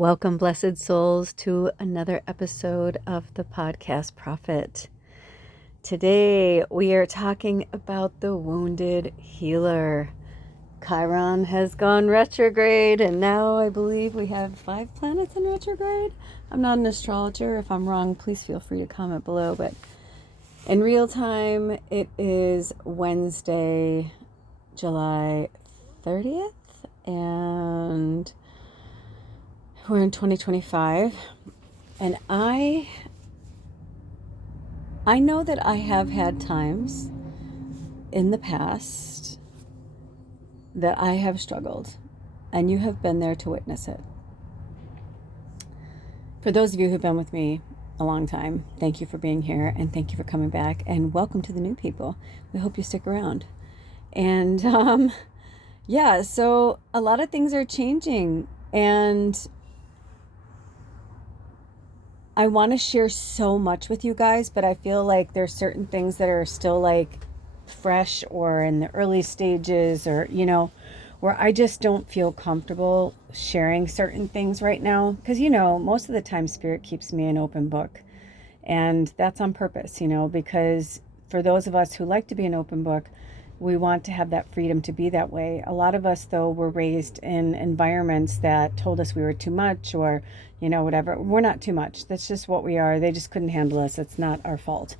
Welcome, blessed souls, to another episode of the Podcast Prophet. Today, we are talking about the wounded healer. Chiron has gone retrograde, and now I believe we have 5 planets in retrograde. I'm not an astrologer. If I'm wrong, please feel free to comment below. But in real time, it is Wednesday, July 30th, and we're in 2025, and I know that I have had times in the past that I have struggled, and you have been there to witness it. For those of you who've been with me a long time, thank you for being here, and thank you for coming back, and welcome to the new people. We hope you stick around. And so a lot of things are changing, and I want to share so much with you guys, but I feel like there's certain things that are still like fresh or in the early stages, or, where I just don't feel comfortable sharing certain things right now. Because, most of the time Spirit keeps me an open book, and that's on purpose, because for those of us who like to be an open book, we want to have that freedom to be that way. A lot of us, though, were raised in environments that told us we were too much, or, whatever. We're not too much. That's just what we are. They just couldn't handle us. It's not our fault.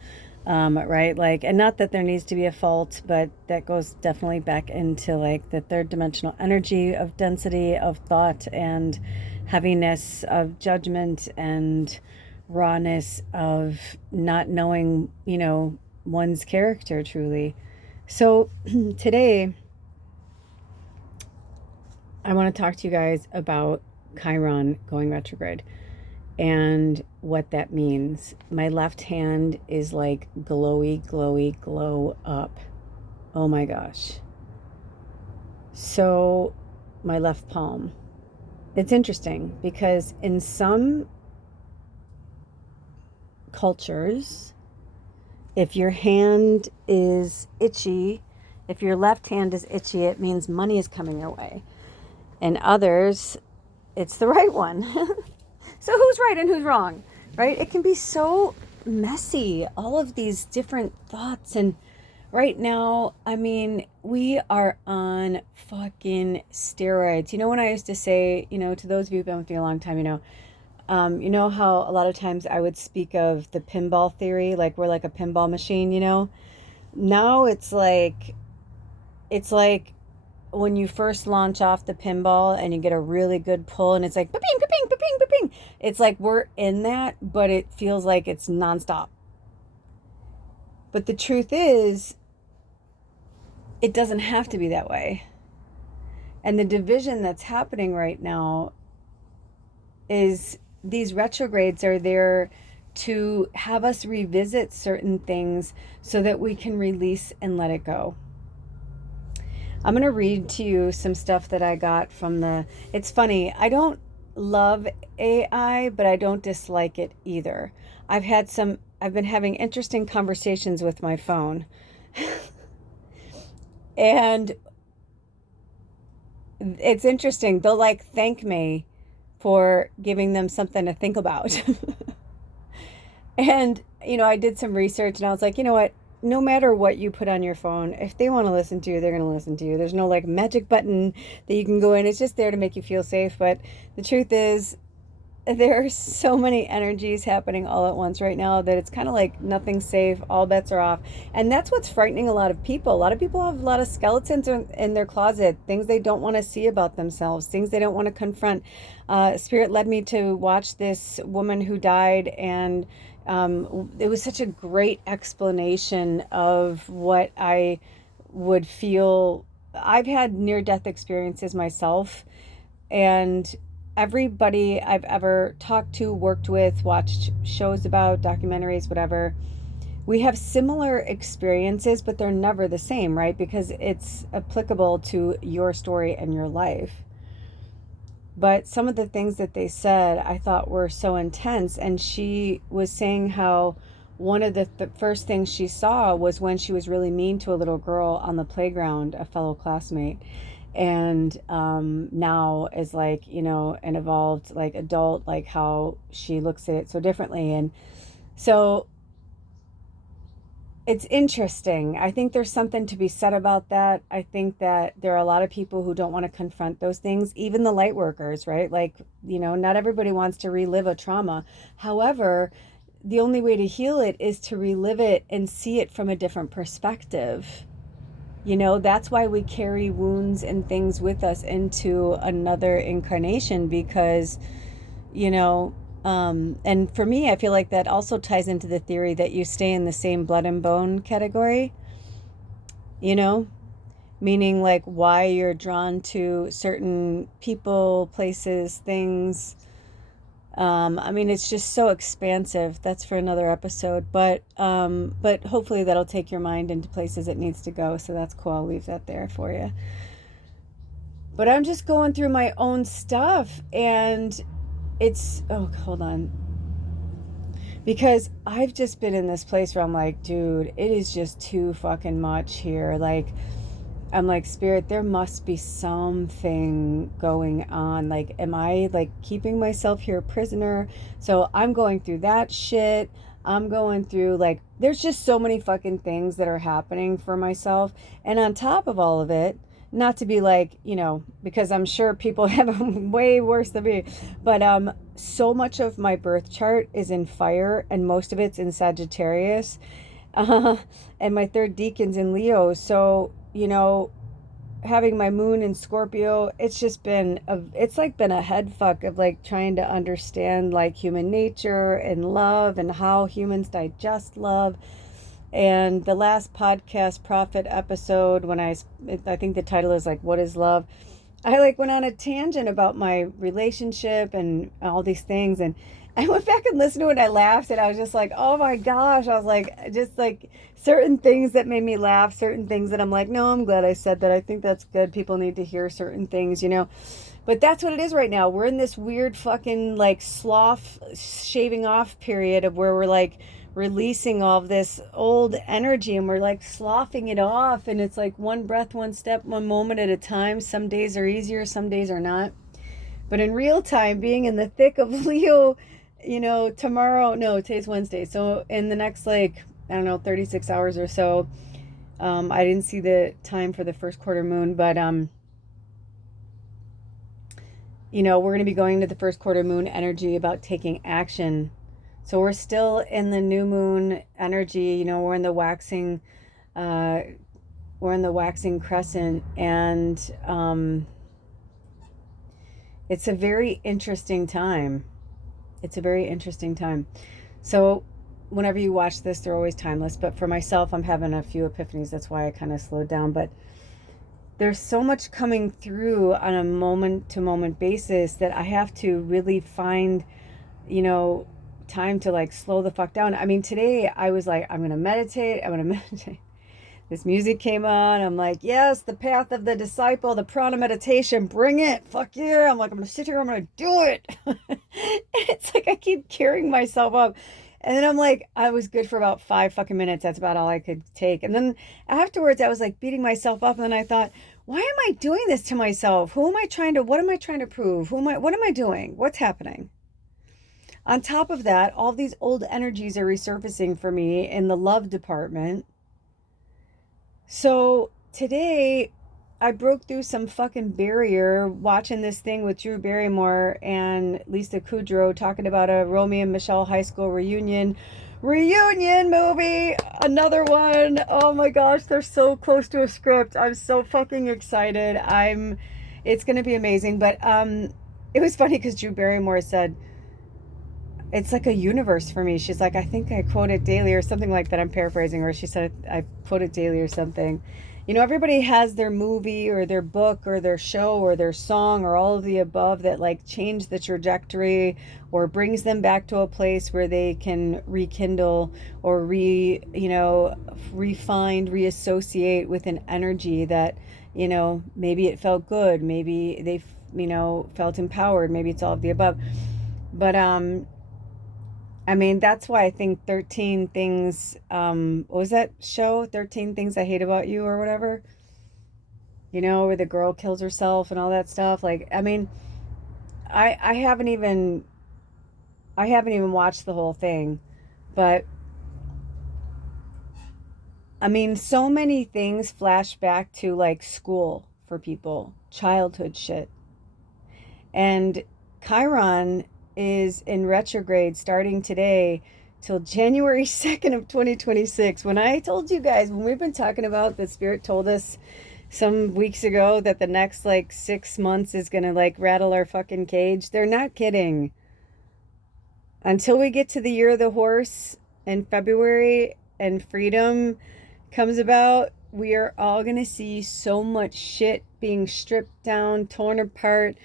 Right? And not that there needs to be a fault, but that goes definitely back into the third dimensional energy of density of thought and heaviness of judgment and rawness of not knowing, one's character truly. So today, I want to talk to you guys about Chiron going retrograde and what that means. My left hand is like glowy, glow up. Oh my gosh. So my left palm. It's interesting because in some cultures, if your hand is itchy, if your left hand is itchy, it means money is coming your way. And others, it's the right one. So who's right and who's wrong, right? It can be so messy, all of these different thoughts. And right now, we are on fucking steroids. When I used to say, to those of you who've been with me a long time, how a lot of times I would speak of the pinball theory, like we're like a pinball machine, Now it's like when you first launch off the pinball and you get a really good pull and it's like ba-ping, ba-ping, ba-ping, ba-ping. It's like we're in that, but it feels like it's nonstop. But the truth is, it doesn't have to be that way. And the division that's happening right now is these retrogrades are there to have us revisit certain things so that we can release and let it go. I'm going to read to you some stuff that I got from it's funny, I don't love AI, but I don't dislike it either. I've been having interesting conversations with my phone. And it's interesting. They'll thank me for giving them something to think about. And, I did some research and I was like, you know what? No matter what you put on your phone, if they want to listen to you, they're going to listen to you. There's no magic button that you can go in. It's just there to make you feel safe. But the truth is, there are so many energies happening all at once right now that it's kind of like nothing's safe. All bets are off. And that's what's frightening a lot of people. A lot of people have a lot of skeletons in their closet, things they don't want to see about themselves, things they don't want to confront. Spirit led me to watch this woman who died, and it was such a great explanation of what I would feel. I've had near-death experiences myself, and everybody I've ever talked to, worked with, watched shows about, documentaries, whatever, we have similar experiences, but they're never the same, right? Because it's applicable to your story and your life. But some of the things that they said I thought were so intense. And she was saying how one of the first things she saw was when she was really mean to a little girl on the playground, a fellow classmate. and now is like, you know, an evolved like adult, like how she looks at it so differently. And so it's interesting. I think there's something to be said about that. I think that there are a lot of people who don't want to confront those things, even the light workers, right? Like, you know, not everybody wants to relive a trauma. However, the only way to heal it is to relive it and see it from a different perspective. You know, that's why we carry wounds and things with us into another incarnation, because, you know, and for me, I feel like that also ties into the theory that you stay in the same blood and bone category, you know, meaning like why you're drawn to certain people, places, things. I mean, it's just so expansive. That's for another episode, but hopefully that'll take your mind into places it needs to go. So that's cool. I'll leave that there for you. But I'm just going through my own stuff, and it's, oh, hold on. Because I've just been in this place where I'm like, dude, it is just too fucking much here. Like, I'm like, Spirit, there must be something going on. Like, am I like keeping myself here a prisoner? So I'm going through that shit. I'm going through like, there's just so many fucking things that are happening for myself. And on top of all of it, not to be like, you know, because I'm sure people have it way worse than me, but so much of my birth chart is in fire, and most of it's in Sagittarius, and my third deacon's in Leo. So, you know, having my moon in Scorpio, it's just been it's like been a head fuck of like trying to understand like human nature and love and how humans digest love. And the last podcast prophet episode, when I think the title is like, what is love? I like went on a tangent about my relationship and all these things, and I went back and listened to it and I laughed, and I was just like, oh my gosh. I was like, just like certain things that made me laugh, certain things that I'm like, no, I'm glad I said that. I think that's good. People need to hear certain things, you know. But that's what it is right now. We're in this weird fucking like sloth shaving off period of where we're like releasing all of this old energy, and we're like sloughing it off, and it's like one breath, one step, one moment at a time. Some days are easier, some days are not. But in real time, being in the thick of Leo, you know, tomorrow, no, today's Wednesday, so in the next like, I don't know, 36 hours or so, I didn't see the time for the first quarter moon, but you know, we're going to be going to the first quarter moon energy about taking action. So we're still in the new moon energy, you know, uh, we're in the waxing crescent, and it's a very interesting time. It's a very interesting time. So whenever you watch this, they're always timeless. But for myself, I'm having a few epiphanies. That's why I kind of slowed down. But there's so much coming through on a moment to moment basis that I have to really find, you know, time to like slow the fuck down. I mean, today I was like, I'm going to meditate. I'm going to meditate. This music came on. I'm like, yes, the path of the disciple, the prana meditation, bring it. Fuck yeah. I'm like, I'm going to sit here. I'm going to do it. It's like I keep carrying myself up. And then I'm like, I was good for about 5 fucking minutes. That's about all I could take. And then afterwards, I was like beating myself up. And then I thought, why am I doing this to myself? What am I trying to prove? What am I doing? What's happening? On top of that, all these old energies are resurfacing for me in the love department. So today I broke through some fucking barrier watching this thing with Drew Barrymore and Lisa Kudrow talking about a Romeo and Michelle high school reunion movie. Another one. Oh my gosh, they're so close to a script. I'm so fucking excited. It's going to be amazing. But it was funny because Drew Barrymore said, it's like a universe for me. She's like, I think I quote it daily or something like that. I'm paraphrasing her. She said, I quote it daily or something. You know, everybody has their movie or their book or their show or their song or all of the above that like change the trajectory or brings them back to a place where they can rekindle or refine, reassociate with an energy that, you know, maybe it felt good. Maybe they, you know, felt empowered. Maybe it's all of the above. But, I mean, that's why I think 13 Things, what was that show? 13 Things I Hate About You or whatever? You know, where the girl kills herself and all that stuff. Like, I mean, I haven't even watched the whole thing, but I mean, so many things flash back to like school for people, childhood shit. And Chiron is in retrograde starting today till January 2nd of 2026. When I told you guys, when we've been talking about, the spirit told us some weeks ago that the next like 6 months is gonna like rattle our fucking cage, they're not kidding. Until we get to the year of the horse in February and freedom comes about, we are all gonna see so much shit being stripped down, torn apart,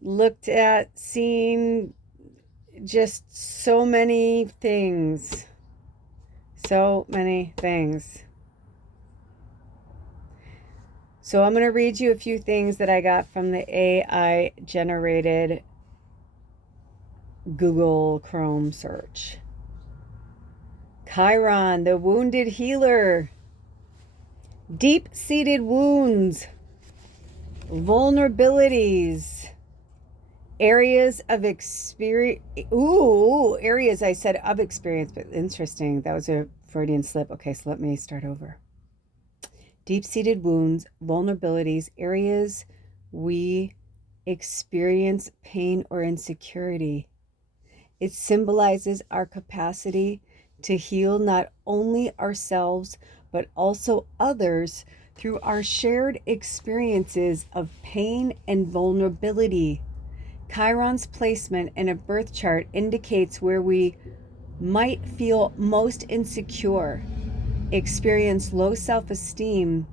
looked at, seen, just so many things. So many things. So I'm going to read you a few things that I got from the AI generated Google Chrome search. Chiron, the wounded healer. Deep-seated wounds. Vulnerabilities. Areas of experience. Ooh, areas I said of experience, but interesting. That was a Freudian slip. Okay, so let me start over. Deep-seated wounds, vulnerabilities, areas we experience pain or insecurity. It symbolizes our capacity to heal not only ourselves, but also others through our shared experiences of pain and vulnerability. Chiron's placement in a birth chart indicates where we might feel most insecure, experience low self-esteem,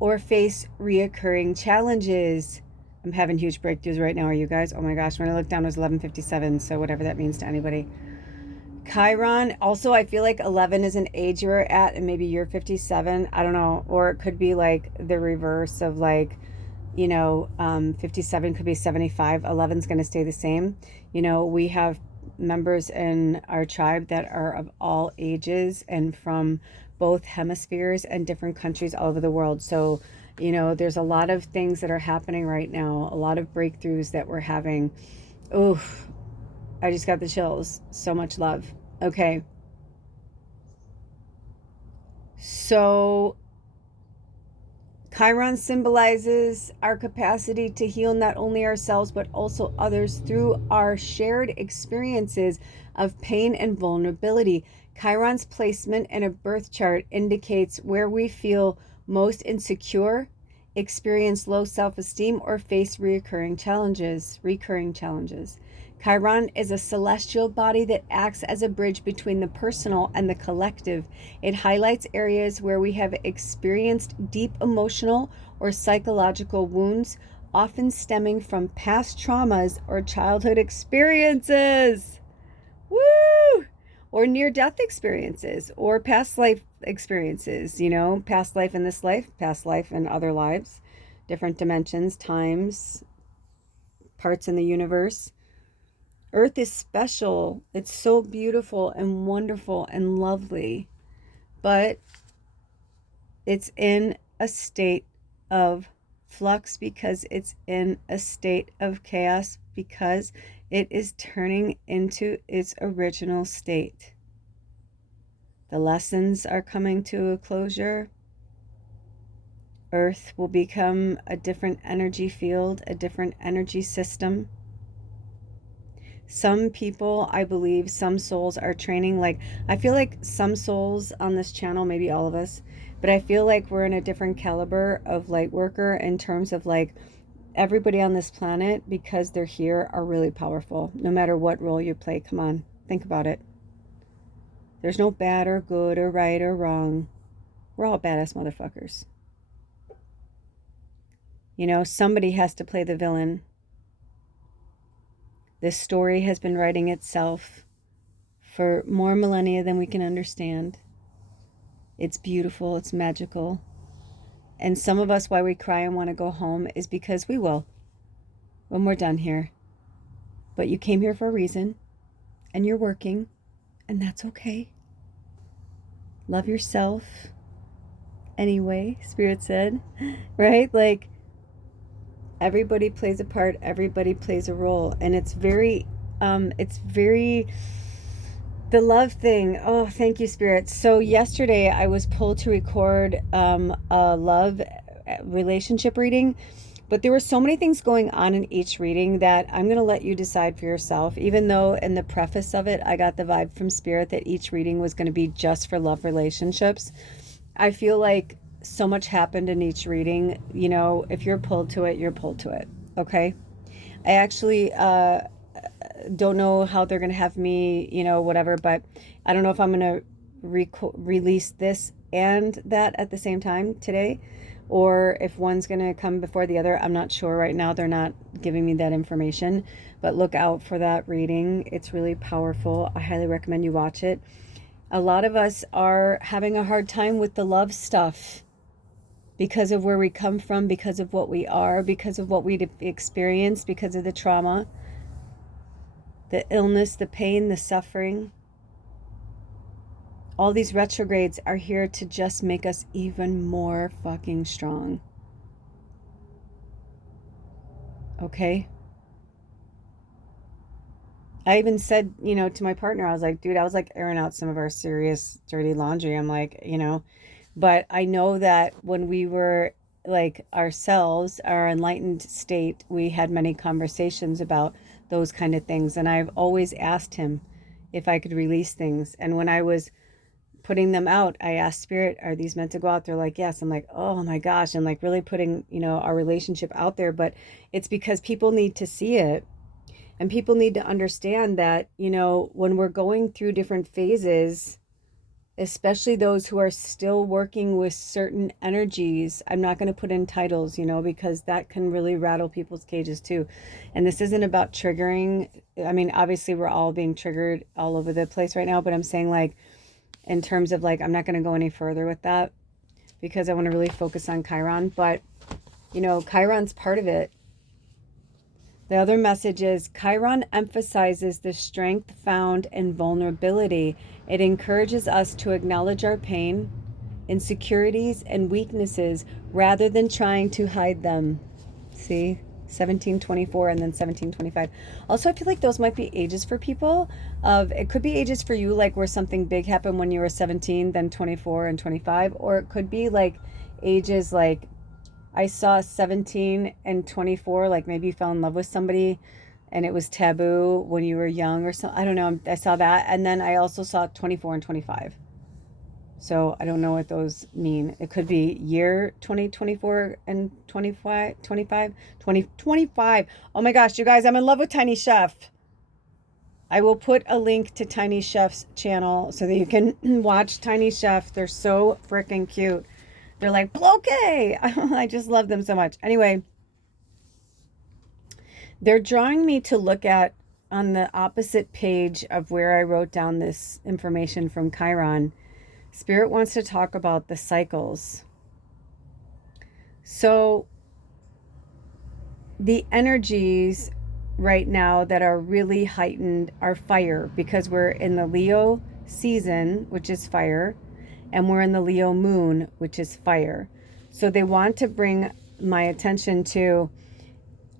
or face reoccurring challenges. I'm having huge breakthroughs right now. Are you guys? Oh my gosh, when I looked down, it was 11:57, so whatever that means to anybody. Chiron, also, I feel like 11 is an age you're at, and maybe you're 57. I don't know. Or it could be like the reverse of like, 57 could be 75. 11 is going to stay the same. We have members in our tribe that are of all ages and from both hemispheres and different countries all over the world. So, there's a lot of things that are happening right now, a lot of breakthroughs that we're having. Oof, I just got the chills. So much love. Okay. So Chiron symbolizes our capacity to heal not only ourselves, but also others through our shared experiences of pain and vulnerability. Chiron's placement in a birth chart indicates where we feel most insecure, experience low self-esteem, or face recurring challenges. Chiron is a celestial body that acts as a bridge between the personal and the collective. It highlights areas where we have experienced deep emotional or psychological wounds, often stemming from past traumas or childhood experiences. Woo! Or near-death experiences, or past life experiences, past life in this life, past life in other lives, different dimensions, times, parts in the universe. Earth is special. It's so beautiful and wonderful and lovely, but it's in a state of flux because it's in a state of chaos because it is turning into its original state. The lessons are coming to a closure. Earth will become a different energy field, a different energy system. Some people, I believe, some souls are training. Like, I feel like some souls on this channel, maybe all of us, but I feel like we're in a different caliber of light worker in terms of like everybody on this planet, because they're here, are really powerful. No matter what role you play, come on, think about it. There's no bad or good or right or wrong. We're all badass motherfuckers. Somebody has to play the villain. This story has been writing itself for more millennia than we can understand. It's beautiful, it's magical. And some of us, why we cry and want to go home is because we will when we're done here. But you came here for a reason, and you're working, and that's okay. Love yourself, anyway, Spirit said, right? Like, everybody plays a part, everybody plays a role. And it's very, the love thing. Oh, thank you, Spirit. So yesterday I was pulled to record a love relationship reading, but there were so many things going on in each reading that I'm going to let you decide for yourself. Even though in the preface of it, I got the vibe from Spirit that each reading was going to be just for love relationships. I feel like so much happened in each reading. You know, if you're pulled to it, you're pulled to it. Okay. I actually don't know how they're going to have me, you know, whatever, but I don't know if I'm going to release this and that at the same time today, or if one's going to come before the other. I'm not sure right now. They're not giving me that information, but look out for that reading. It's really powerful. I highly recommend you watch it. A lot of us are having a hard time with the love stuff because of where we come from, because of what we are, because of what we experienced, because of the trauma, the illness, the pain, the suffering. All these retrogrades are here to just make us even more fucking strong. Okay? I even said, you know, to my partner, I was like, dude, I was like airing out some of our serious dirty laundry. I'm like, you know, but I know that when we were like ourselves, our enlightened state, we had many conversations about those kind of things. And I've always asked him if I could release things. And when I was putting them out, I asked Spirit, are these meant to go out? They're like, yes. I'm like, oh my gosh. And like really putting, you know, our relationship out there. But it's because people need to see it. And people need to understand that, you know, when we're going through different phases, especially those who are still working with certain energies, I'm not going to put in titles, you know, because that can really rattle people's cages too. And this isn't about triggering. I mean, obviously we're all being triggered all over the place right now, but I'm saying like, in terms of like, I'm not going to go any further with that because I want to really focus on Chiron, but you know, Chiron's part of it. The other message is Chiron emphasizes the strength found in vulnerability. It encourages us to acknowledge our pain, insecurities, and weaknesses rather than trying to hide them. See? 1724 and then 1725. Also, I feel like those might be ages for people. It could be ages for you, like where something big happened when you were 17, then 24 and 25, or it could be like ages like I saw 17 and 24, like maybe you fell in love with somebody and it was taboo when you were young or something. I don't know. I saw that. And then I also saw 24 and 25. So I don't know what those mean. It could be year 2024 and 25, 2025. Oh my gosh, you guys, I'm in love with Tiny Chef. I will put a link to Tiny Chef's channel so that you can watch Tiny Chef. They're so freaking cute. They're like, bloke. I just love them so much. Anyway, they're drawing me to look at on the opposite page of where I wrote down this information from Chiron. Spirit wants to talk about the cycles. So the energies right now that are really heightened are fire, because we're in the Leo season, which is fire, and we're in the Leo moon, which is fire. So they want to bring my attention to,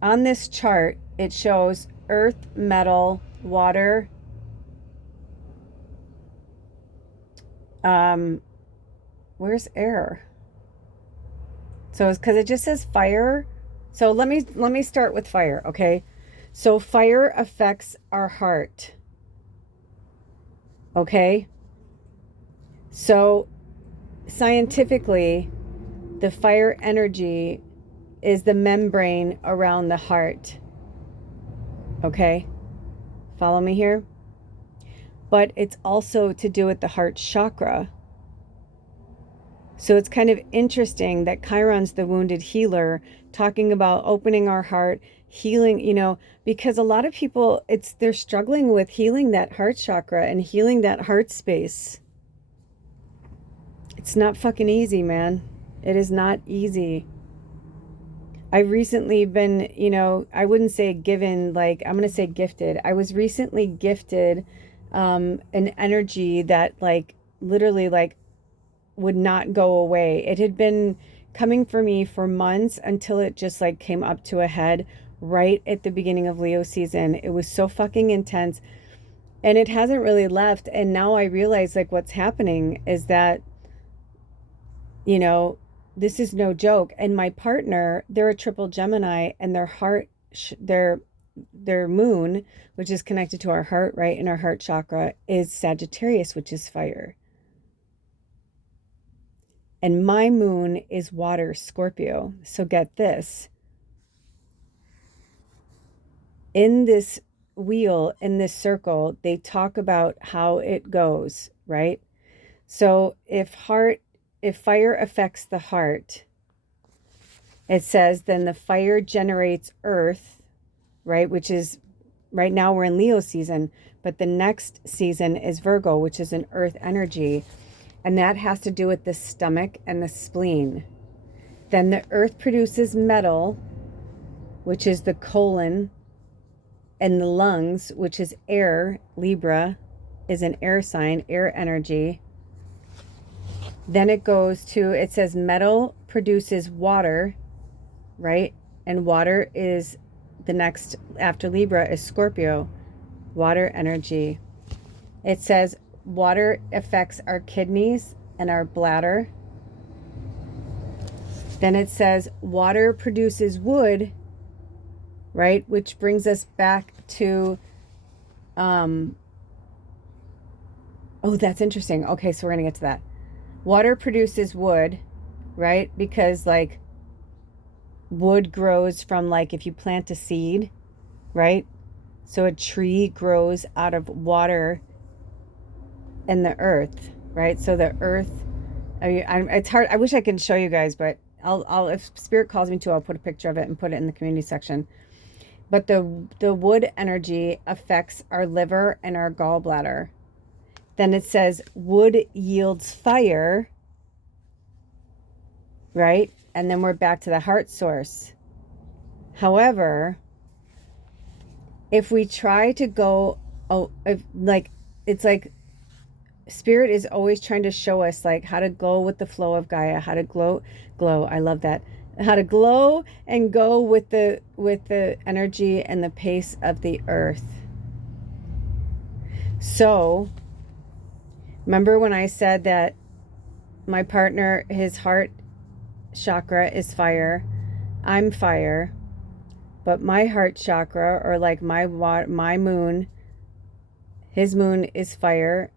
on this chart, it shows earth, metal, water, where's air? So it's because it just says fire. So let me start with fire, okay? So fire affects our heart. Okay? So scientifically, the fire energy is the membrane around the heart. Okay? Follow me here? But it's also to do with the heart chakra. So it's kind of interesting that Chiron's the wounded healer, talking about opening our heart, healing, you know, because a lot of people, they're struggling with healing that heart chakra and healing that heart space. It's not fucking easy, man. It is not easy. I've recently been, you know, I wouldn't say given, like, I'm going to say gifted. I was recently gifted an energy that, like, literally, like, would not go away. It had been coming for me for months until it just like came up to a head right at the beginning of Leo season. It was so fucking intense, and it hasn't really left. And now I realize like what's happening is that, you know, this is no joke. And my partner, they're a triple Gemini, and their heart, their moon, which is connected to our heart, right, and our heart chakra, is Sagittarius, which is fire. And my moon is water, Scorpio. So get this. In this wheel, in this circle, they talk about how it goes, right? So if fire affects the heart, it says then the fire generates earth, right? Which is, right now we're in Leo season, but the next season is Virgo, which is an earth energy. And that has to do with the stomach and the spleen. Then the earth produces metal, which is the colon, and the lungs, which is air. Libra is an air sign, air energy. Then it goes to, it says metal produces water, right? And water is the next after Libra is Scorpio, water energy. It says water affects our kidneys and our bladder. Then it says water produces wood, right? Which brings us back to, oh, that's interesting. Okay, so we're going to get to that. Water produces wood, right? Because like wood grows from like if you plant a seed, right? So a tree grows out of water and the earth, right? So the earth, it's hard. I wish I could show you guys, but I'll if spirit calls me to, I'll put a picture of it and put it in the community section. But the wood energy affects our liver and our gallbladder. Then it says wood yields fire, right? And then we're back to the heart source. However, if we try to go, it's like spirit is always trying to show us like how to go with the flow of Gaia, how to glow. I love that. How to glow and go with the energy and the pace of the earth. So, remember when I said that my partner, his heart chakra is fire, I'm fire, but my heart chakra, or like my moon, his moon is fire,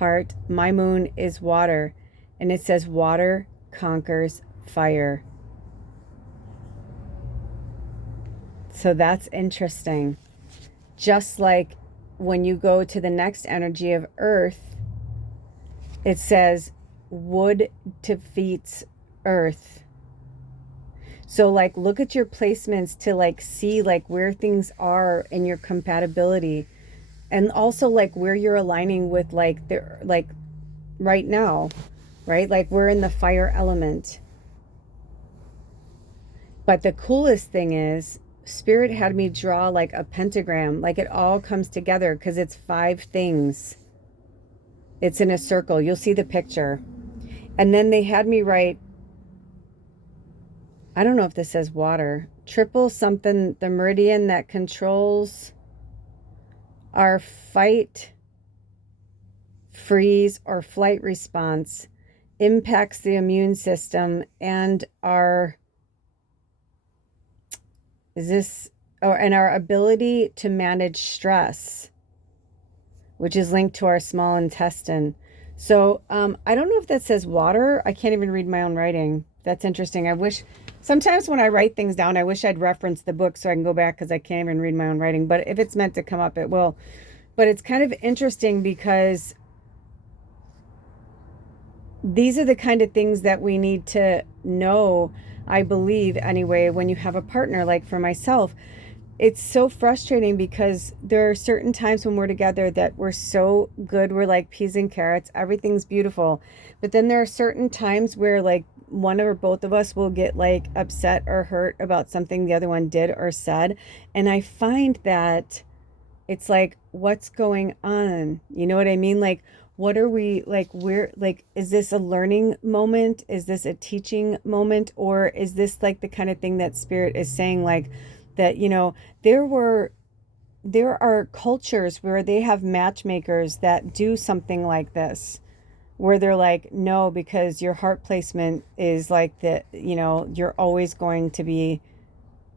heart, my moon is water, and it says water conquers fire. So that's interesting. Just like when you go to the next energy of earth, it says wood defeats earth. So like look at your placements to like see like where things are in your compatibility, and also like where you're aligning with like the like right now, right? Like we're in the fire element. But the coolest thing is spirit had me draw like a pentagram, like it all comes together because it's 5 things. It's in a circle. You'll see the picture. And then they had me write, I don't know if this says water, triple something, the meridian that controls our fight, freeze, or flight response, impacts the immune system and our and our ability to manage stress, which is linked to our small intestine. So I don't know if that says water. I can't even read my own writing. That's interesting. I wish, sometimes when I write things down, I wish I'd reference the book so I can go back because I can't even read my own writing. But if it's meant to come up, it will. But it's kind of interesting because these are the kind of things that we need to know, I believe anyway, when you have a partner. Like for myself, it's so frustrating because there are certain times when we're together that we're so good, we're like peas and carrots, everything's beautiful. But then there are certain times where like one or both of us will get like upset or hurt about something the other one did or said. And I find that it's like, what's going on? You know what I mean? Like, what are we like, we're like, is this a learning moment? Is this a teaching moment? Or is this like the kind of thing that spirit is saying, like that, there are cultures where they have matchmakers that do something like this, where they're like, no, because your heart placement is like that, you're always going to be,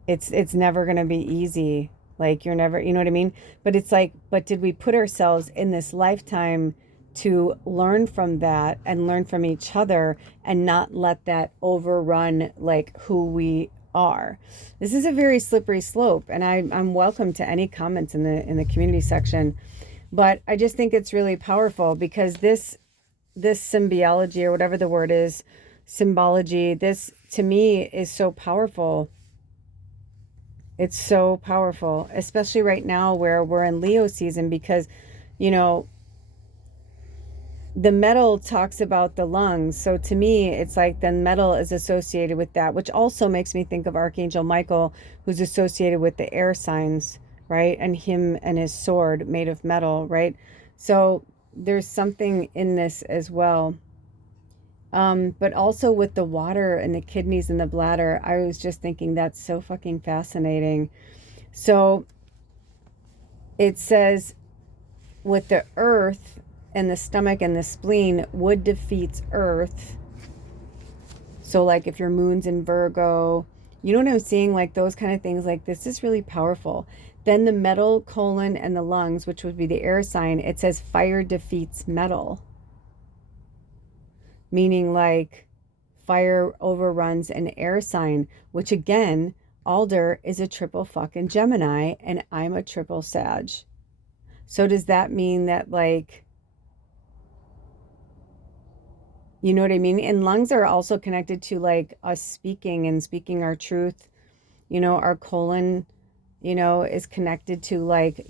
it's never going to be easy. Like you're never, you know what I mean? But it's like, but did we put ourselves in this lifetime to learn from that and learn from each other and not let that overrun like who we are? This is a very slippery slope, and I'm welcome to any comments in the community section. But I just think it's really powerful because this symbiology, or whatever the word is, symbology, this to me is so powerful. It's so powerful, especially right now where we're in Leo season, because, the metal talks about the lungs. So to me, it's like then metal is associated with that, which also makes me think of Archangel Michael, who's associated with the air signs, right? And him and his sword made of metal, right? So there's something in this as well. But also with the water and the kidneys and the bladder, I was just thinking that's so fucking fascinating. So it says with the earth and the stomach and the spleen, wood defeats earth. So like if your moon's in Virgo, you know what I'm seeing? Like those kind of things, like this is really powerful. Then the metal, colon, and the lungs, which would be the air sign, it says fire defeats metal. Meaning like fire overruns an air sign, which again, Alder is a triple fucking Gemini and I'm a triple Sag. So does that mean that like, you know what I mean? And lungs are also connected to like us speaking and speaking our truth. Our colon, is connected to like,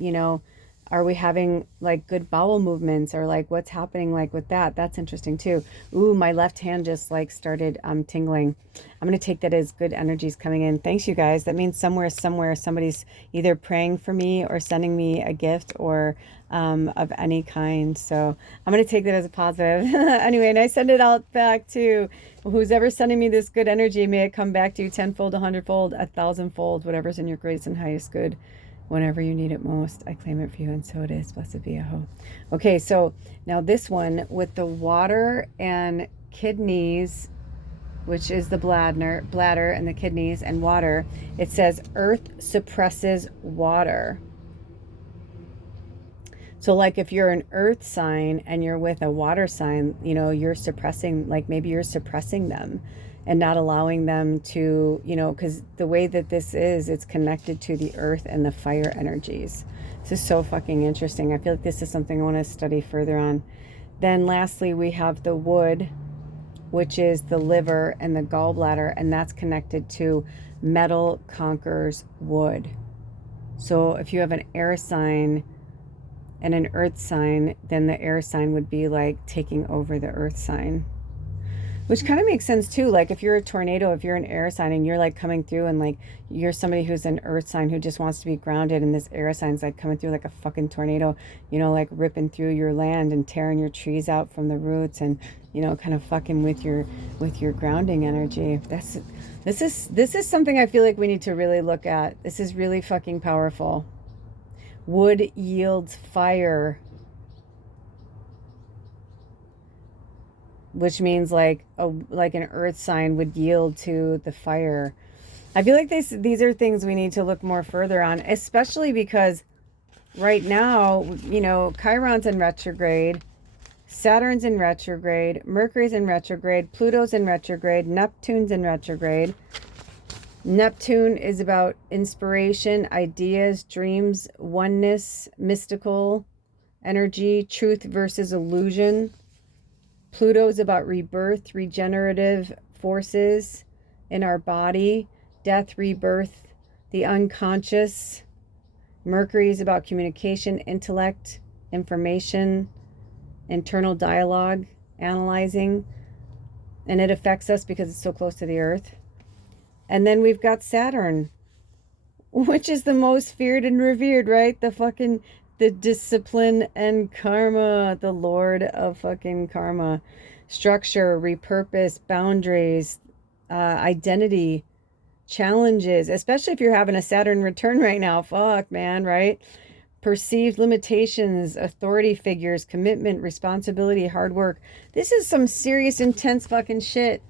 are we having like good bowel movements, or like what's happening like with that? That's interesting too. Ooh, my left hand just like started tingling. I'm going to take that as good energies coming in. Thanks, you guys. That means somewhere somebody's either praying for me or sending me a gift or of any kind. So I'm going to take that as a positive. Anyway, and I send it out back to who's ever sending me this good energy. May it come back to you tenfold, 100-fold, 1,000-fold, whatever's in your greatest and highest good. Whenever you need it most, I claim it for you, and so it is. Blessed be Yahweh. Okay, so now this one with the water and kidneys, which is the bladder and the kidneys and water, it says earth suppresses water. So like if you're an earth sign and you're with a water sign, you're suppressing, like maybe you're suppressing them and not allowing them to, because the way that this is, it's connected to the earth and the fire energies. This is so fucking interesting. I feel like this is something I want to study further on. Then lastly, we have the wood, which is the liver and the gallbladder, and that's connected to metal conquers wood. So if you have an air sign and an earth sign, then the air sign would be like taking over the earth sign. Which kind of makes sense too. Like if you're a tornado, if you're an air sign and you're like coming through and like you're somebody who's an earth sign who just wants to be grounded, and this air sign's like coming through like a fucking tornado, like ripping through your land and tearing your trees out from the roots and, kind of fucking with your grounding energy. This is something I feel like we need to really look at. This is really fucking powerful. Wood yields fire, which means like an earth sign would yield to the fire. I feel like these are things we need to look more further on, especially because right now, Chiron's in retrograde, Saturn's in retrograde, Mercury's in retrograde, Pluto's in retrograde, Neptune's in retrograde. Neptune is about inspiration, ideas, dreams, oneness, mystical energy, truth versus illusion. Pluto is about rebirth, regenerative forces in our body, death, rebirth, the unconscious. Mercury is about communication, intellect, information, internal dialogue, analyzing, and it affects us because it's so close to the earth. And then we've got Saturn, which is the most feared and revered, right? The fucking the discipline and karma, the Lord of fucking karma. Structure, repurpose, boundaries, identity, challenges, especially if you're having a Saturn return right now. Fuck, man, right? Perceived limitations, authority figures, commitment, responsibility, hard work. This is some serious, intense fucking shit.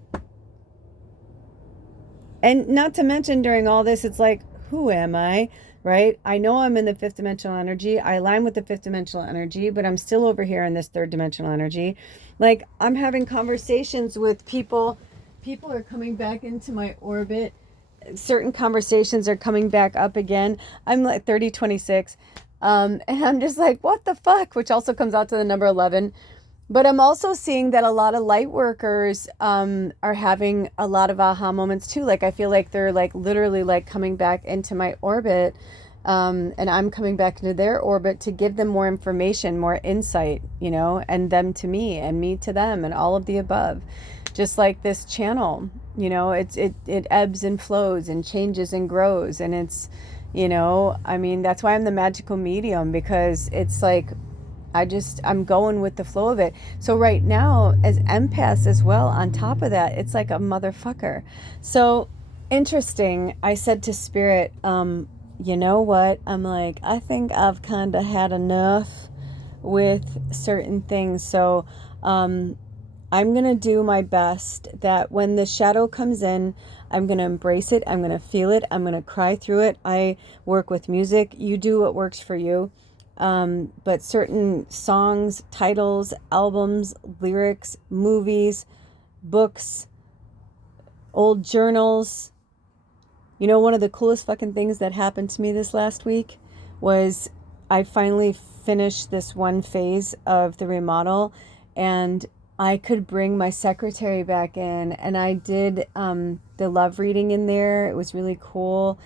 And not to mention during all this, it's like, who am I? Right? I know I'm in the fifth dimensional energy. I align with the fifth dimensional energy, but I'm still over here in this third dimensional energy. Like, I'm having conversations with people. People are coming back into my orbit. Certain conversations are coming back up again. I'm like 3026. And I'm just like, what the fuck? Which also comes out to the number 11. But I'm also seeing that a lot of light workers are having a lot of aha moments too. Like, I feel like they're like literally like coming back into my orbit, and I'm coming back into their orbit to give them more information, more insight, you know, and them to me and me to them and all of the above. Just like this channel, you know, it ebbs and flows and changes and grows. And it's, you know, I mean, that's why I'm the magical medium, because it's like, I'm going with the flow of it. So right now, as empaths as well, on top of that, it's like a motherfucker. So interesting. I said to Spirit, you know what? I'm like, I think I've kind of had enough with certain things. So I'm going to do my best that when the shadow comes in, I'm going to embrace it. I'm going to feel it. I'm going to cry through it. I work with music. You do what works for you. But certain songs, titles, albums, lyrics, movies, books, old journals. You know, one of the coolest fucking things that happened to me this last week was I finally finished this one phase of the remodel, and I could bring my secretary back in, and I did the love reading in there. It was really cool,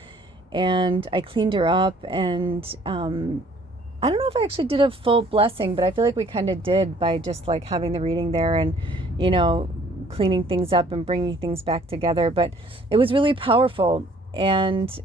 and I cleaned her up, and I don't know if I actually did a full blessing, but I feel like we kind of did by just like having the reading there and, you know, cleaning things up and bringing things back together. But it was really powerful, and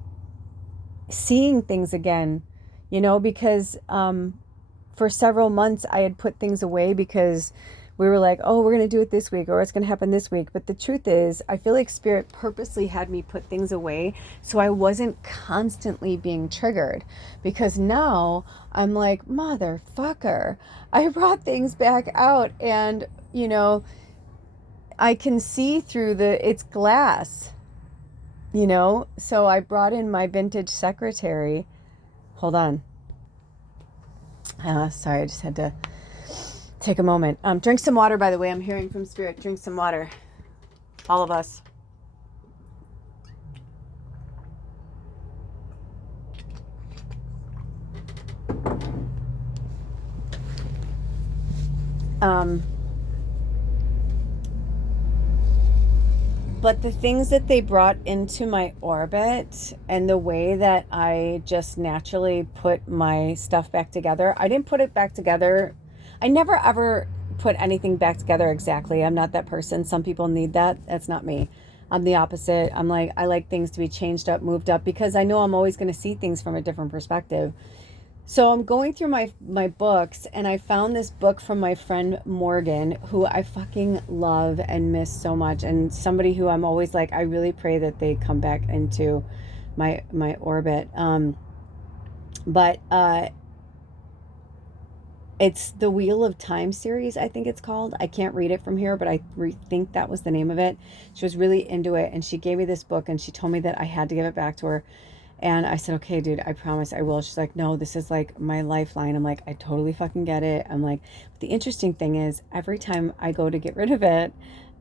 seeing things again, you know, because for several months I had put things away because we were like, oh, we're going to do it this week, or it's going to happen this week. But the truth is, I feel like Spirit purposely had me put things away so I wasn't constantly being triggered. Because now I'm like, motherfucker, I brought things back out, and, you know, I can see through it's glass, you know? So I brought in my vintage secretary. Hold on. Sorry, I just had to take a moment. Drink some water, by the way. I'm hearing from Spirit. Drink some water. All of us. But the things that they brought into my orbit and the way that I just naturally put my stuff back together, I didn't put it back together. I never ever put anything back together exactly. I'm not that person. Some people need that. That's not me. I'm the opposite. I'm like, I like things to be changed up, moved up, because I know I'm always going to see things from a different perspective. So I'm going through my books, and I found this book from my friend Morgan, who I fucking love and miss so much, and somebody who I'm always like, I really pray that they come back into my orbit. But it's the Wheel of Time series, I think it's called. I can't read it from here, but I think that was the name of it. She was really into it, and she gave me this book, and she told me that I had to give it back to her. And I said, okay, dude, I promise I will. She's like, no, this is like my lifeline. I'm like, I totally fucking get it. I'm like, the interesting thing is every time I go to get rid of it,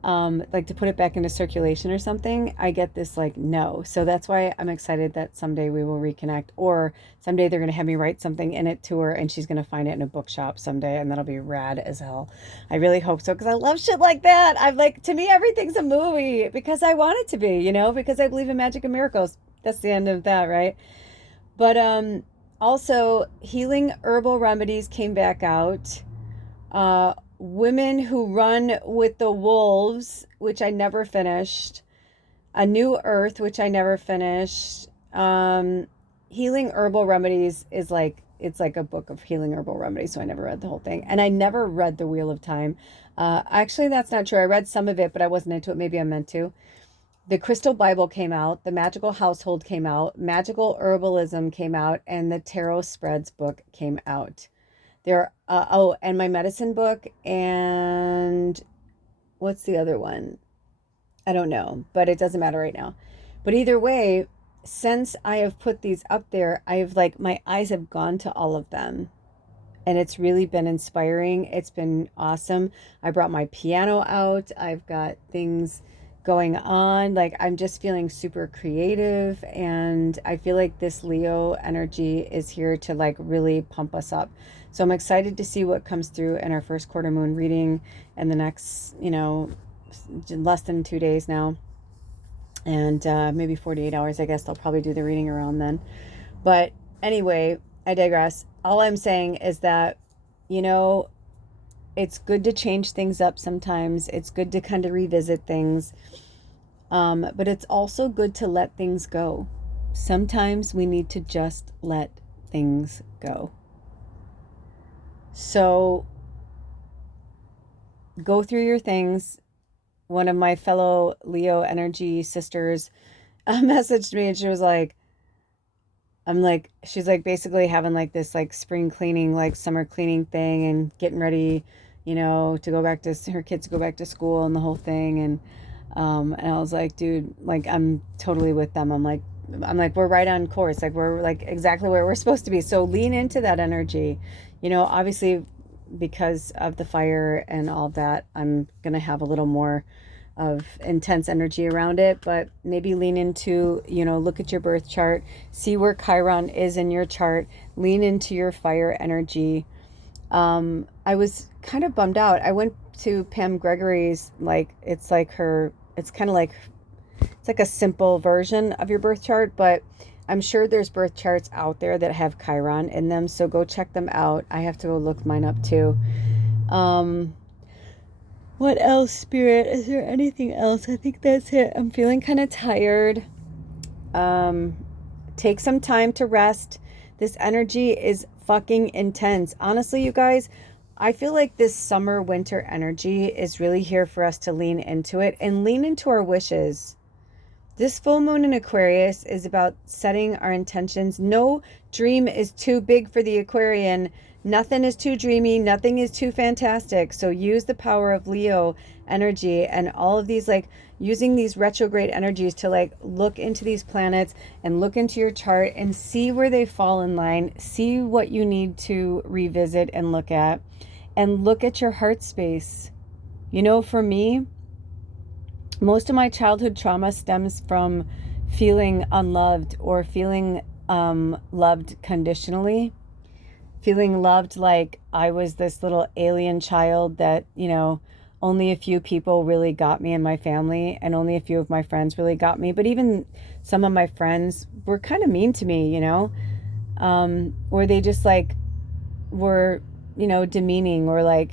like to put it back into circulation or something, I get this like, no. So that's why I'm excited that someday we will reconnect, or someday they're going to have me write something in it to her, and she's going to find it in a bookshop someday. And that'll be rad as hell. I really hope so, because I love shit like that. I'm like, to me, everything's a movie because I want it to be, you know, because I believe in magic and miracles. That's the end of that, right? But also, healing herbal remedies came back out. Women Who Run with the Wolves, which I never finished. A New Earth, which I never finished. Healing herbal remedies is like, it's like a book of healing herbal remedies, so I never read the whole thing. And I never read The Wheel of Time. Actually, that's not true. I read some of it, but I wasn't into it. Maybe I meant to. The Crystal Bible came out, The Magical Household came out, Magical Herbalism came out, and the Tarot Spreads book came out. There, oh, and my medicine book, and what's the other one? I don't know, but it doesn't matter right now. But either way, since I have put these up there, I've like, my eyes have gone to all of them. And it's really been inspiring. It's been awesome. I brought my piano out. I've got things going on. Like, I'm just feeling super creative. And I feel like this Leo energy is here to like really pump us up. So I'm excited to see what comes through in our first quarter moon reading in the next, less than 2 days now. And maybe 48 hours, I guess. I'll probably do the reading around then. But anyway, I digress. All I'm saying is that, it's good to change things up sometimes. It's good to kind of revisit things. But it's also good to let things go. Sometimes we need to just let things go. So go through your things. One of my fellow Leo energy sisters messaged me, and she was like, she's like basically having like this like spring cleaning, like summer cleaning thing, and getting ready, to go back to her kids go back to school and the whole thing. And I was like, dude, like, I'm totally with them. I'm like, we're right on course. Like, we're like exactly where we're supposed to be. So lean into that energy, obviously because of the fire and all of that, I'm going to have a little more of intense energy around it, but maybe lean into, look at your birth chart, see where Chiron is in your chart, lean into your fire energy. I was kind of bummed out. I went to Pam Gregory's, it's like a simple version of your birth chart, but I'm sure there's birth charts out there that have Chiron in them, so go check them out. I have to go look mine up too. What else, Spirit? Is there anything else? I think that's it. I'm feeling kind of tired. Take some time to rest. This energy is fucking intense. Honestly, you guys, I feel like this summer winter energy is really here for us to lean into it and lean into our wishes. This full moon in Aquarius is about setting our intentions. No dream is too big for the Aquarian. Nothing is too dreamy. Nothing is too fantastic. So use the power of Leo energy and all of these, like using these retrograde energies to like look into these planets and look into your chart and see where they fall in line. See what you need to revisit and look at your heart space. For me, most of my childhood trauma stems from feeling unloved or feeling loved conditionally, feeling loved like I was this little alien child that, only a few people really got me in my family, and only a few of my friends really got me. But even some of my friends were kind of mean to me, or they just like were, demeaning, or like,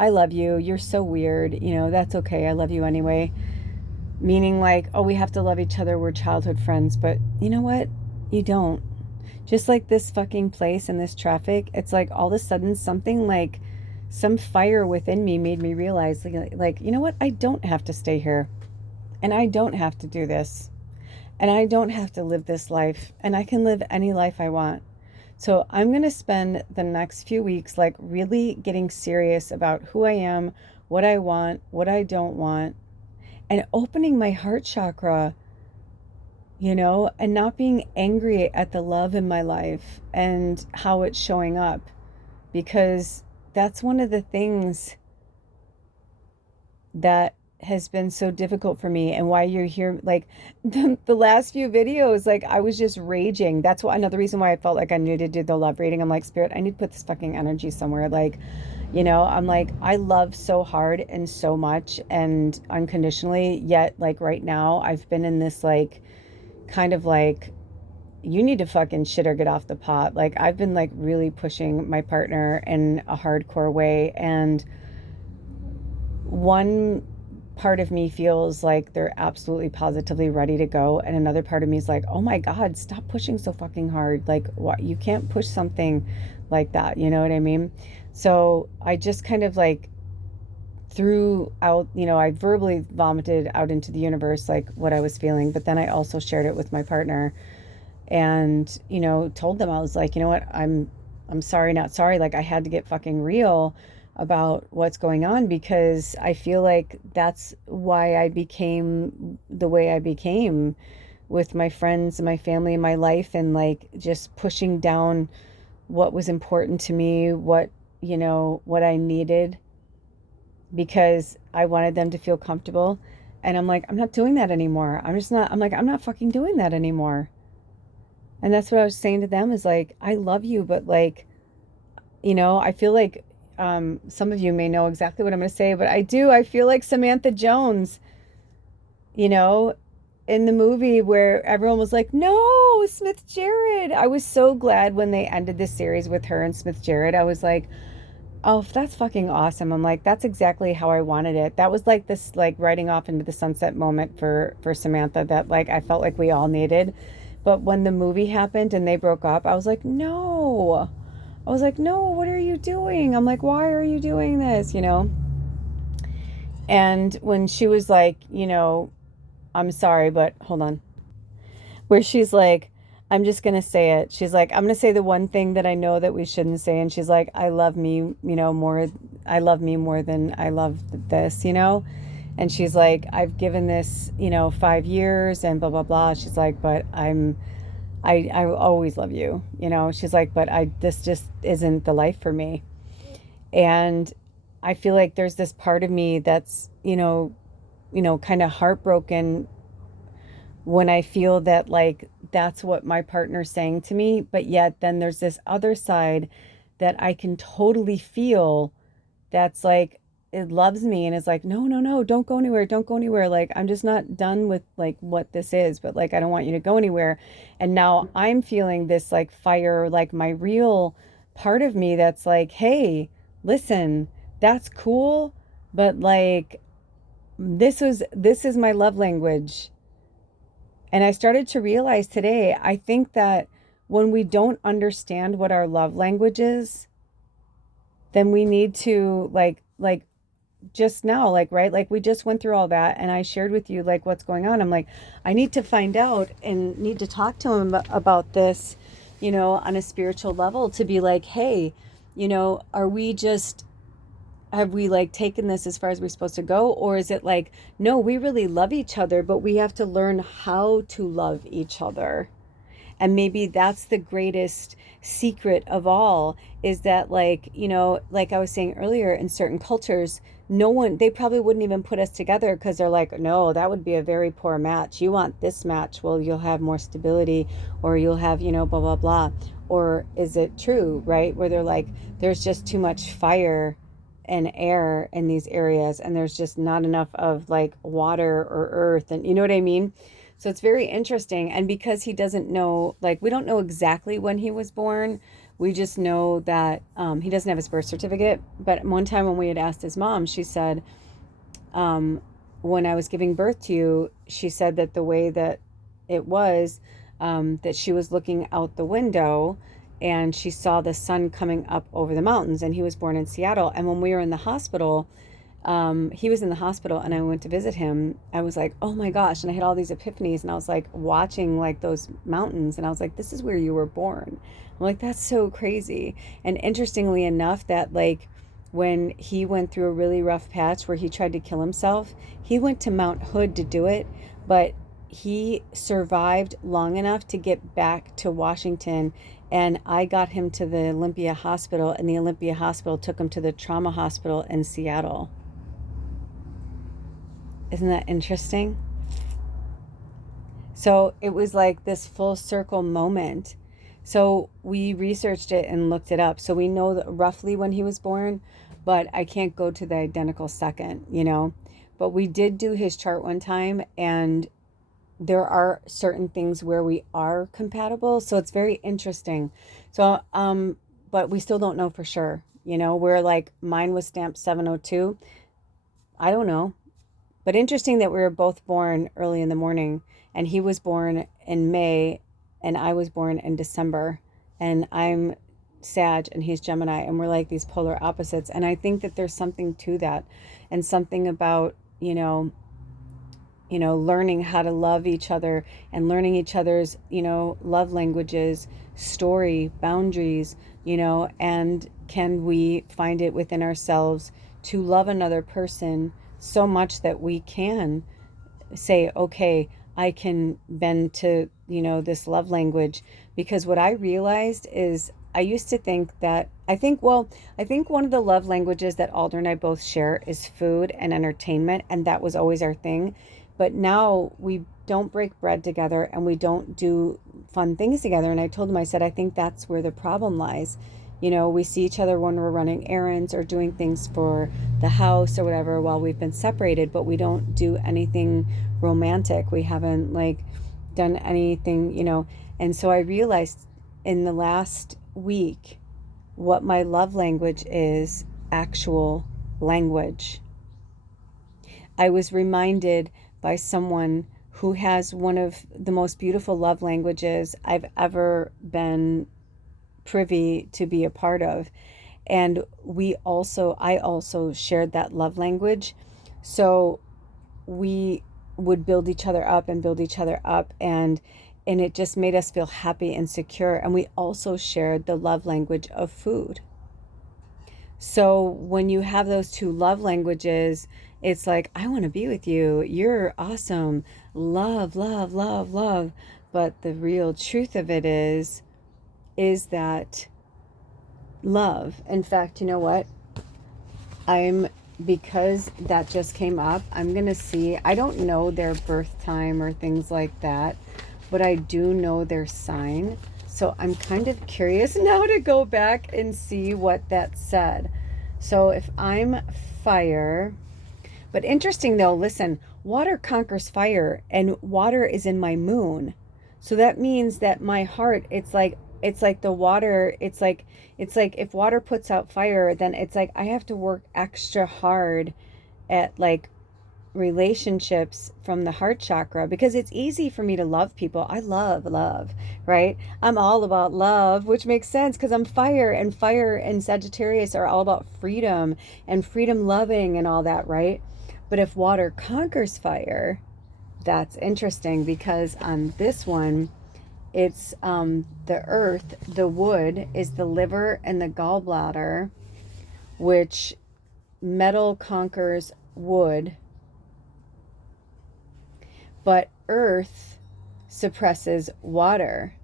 I love you, you're so weird, that's okay, I love you anyway. Meaning like, oh, we have to love each other, we're childhood friends. But you know what? You don't. Just like this fucking place and this traffic, it's like all of a sudden something like some fire within me made me realize like, you know what? I don't have to stay here, and I don't have to do this, and I don't have to live this life, and I can live any life I want. So I'm going to spend the next few weeks like really getting serious about who I am, what I want, what I don't want, and opening my heart chakra, and not being angry at the love in my life and how it's showing up, because that's one of the things that has been so difficult for me, and why you're here. Like the last few videos, like I was just raging. That's why, another reason why I felt like I needed to do the love reading. I'm like, Spirit, I need to put this fucking energy somewhere. Like, I'm like, I love so hard and so much and unconditionally, yet like right now I've been in this like kind of like, you need to fucking shit or get off the pot. Like I've been like really pushing my partner in a hardcore way, and one part of me feels like they're absolutely positively ready to go, and another part of me is like, oh my God, stop pushing so fucking hard. Like, what, you can't push something like that, you know what I mean? So I just kind of like threw out, I verbally vomited out into the universe like what I was feeling, but then I also shared it with my partner and, told them, I was like, you know what, I'm sorry, not sorry. Like, I had to get fucking real about what's going on, because I feel like that's why I became the way I became with my friends and my family and my life, and like just pushing down what was important to me, what I needed, because I wanted them to feel comfortable. And I'm like, I'm not doing that anymore. I'm not fucking doing that anymore. And that's what I was saying to them, is like, I love you, but like, I feel like some of you may know exactly what I'm going to say, but I do. I feel like Samantha Jones, you know, in the movie where everyone was like, no, Smith Jerrod. I was so glad when they ended this series with her and Smith Jerrod. I was like, oh, that's fucking awesome. I'm like, that's exactly how I wanted it. That was like this, like, riding off into the sunset moment for Samantha that like I felt like we all needed. But when the movie happened and they broke up, I was like, no. I was like, no, what are you doing? I'm like, why are you doing this? And when she was like, I'm sorry, but hold on. Where she's like, I'm just going to say it. She's like, I'm going to say the one thing that I know that we shouldn't say. And she's like, I love me more than I love this. And she's like, I've given this, 5 years and blah, blah, blah. She's like, but I always love you. She's like, but this just isn't the life for me. And I feel like there's this part of me that's, kind of heartbroken when I feel that like that's what my partner's saying to me, but yet then there's this other side that I can totally feel, that's like, it loves me and is like, no, no, no, don't go anywhere, don't go anywhere. Like, I'm just not done with like what this is, but like, I don't want you to go anywhere. And now I'm feeling this like fire, like my real part of me that's like, hey, listen, that's cool, but like, this is my love language. And I started to realize today, I think that when we don't understand what our love language is, then we need to like just now, like, right? Like, we just went through all that and I shared with you like what's going on. I'm like, I need to find out and need to talk to him about this, on a spiritual level, to be like, hey, are we just, have we like taken this as far as we're supposed to go? Or is it like, no, we really love each other, but we have to learn how to love each other. And maybe that's the greatest secret of all, is that like, like I was saying earlier, in certain cultures, no one, they probably wouldn't even put us together because they're like, no, that would be a very poor match. You want this match. Well, you'll have more stability, or you'll have, blah, blah, blah. Or is it true, right? Where they're like, there's just too much fire and air in these areas, and there's just not enough of like water or earth, and you know what I mean? So it's very interesting. And because he doesn't know, like, we don't know exactly when he was born, we just know that he doesn't have his birth certificate. But one time when we had asked his mom, she said, when I was giving birth to you, she said that the way that it was, that she was looking out the window and she saw the sun coming up over the mountains, and he was born in Seattle. And when we were in the hospital, he was in the hospital and I went to visit him, I was like, oh my gosh. And I had all these epiphanies, and I was like watching like those mountains, and I was like, this is where you were born. I'm like, that's so crazy. And interestingly enough, that like when he went through a really rough patch where he tried to kill himself, he went to Mount Hood to do it, but he survived long enough to get back to Washington. And I got him to the Olympia Hospital, and the Olympia Hospital took him to the trauma hospital in Seattle. Isn't that interesting? So it was like this full circle moment. So we researched it and looked it up. So we know that roughly when he was born, but I can't go to the identical second. But we did do his chart one time, and there are certain things where we are compatible. So it's very interesting. So, but we still don't know for sure, where like mine was stamped 702. I don't know. But interesting that we were both born early in the morning, and he was born in May and I was born in December, and I'm Sag and he's Gemini, and we're like these polar opposites. And I think that there's something to that, and something about, learning how to love each other and learning each other's, love languages, story, boundaries, and can we find it within ourselves to love another person so much that we can say, okay, I can bend to, this love language. Because what I realized is I used to think that, I think one of the love languages that Alder and I both share is food and entertainment. And that was always our thing. But now we don't break bread together and we don't do fun things together. And I told him, I said, I think that's where the problem lies. We see each other when we're running errands or doing things for the house or whatever while we've been separated, but we don't do anything romantic. We haven't done anything. And so I realized in the last week what my love language is: actual language. I was reminded by someone who has one of the most beautiful love languages I've ever been privy to be a part of. And I also shared that love language. So we would build each other up and build each other up, and it just made us feel happy and secure. And we also shared the love language of food. So when you have those two love languages, it's like, I want to be with you. You're awesome. Love, love, love, love. But the real truth of it is that love. In fact, you know what? Because that just came up, I'm going to see, I don't know their birth time or things like that, but I do know their sign. So I'm kind of curious now to go back and see what that said. So if I'm fire, but interesting though, listen, water conquers fire, and water is in my moon. So that means that my heart, it's like the water, it's like if water puts out fire, then it's like I have to work extra hard at relationships from the heart chakra, because it's easy for me to love people. I love love, right? I'm all about love, which makes sense because I'm fire, and fire and Sagittarius are all about freedom and freedom loving and all that, right? But if water conquers fire, that's interesting, because on this one, it's the earth, the wood is the liver and the gallbladder, which metal conquers wood, but earth suppresses water.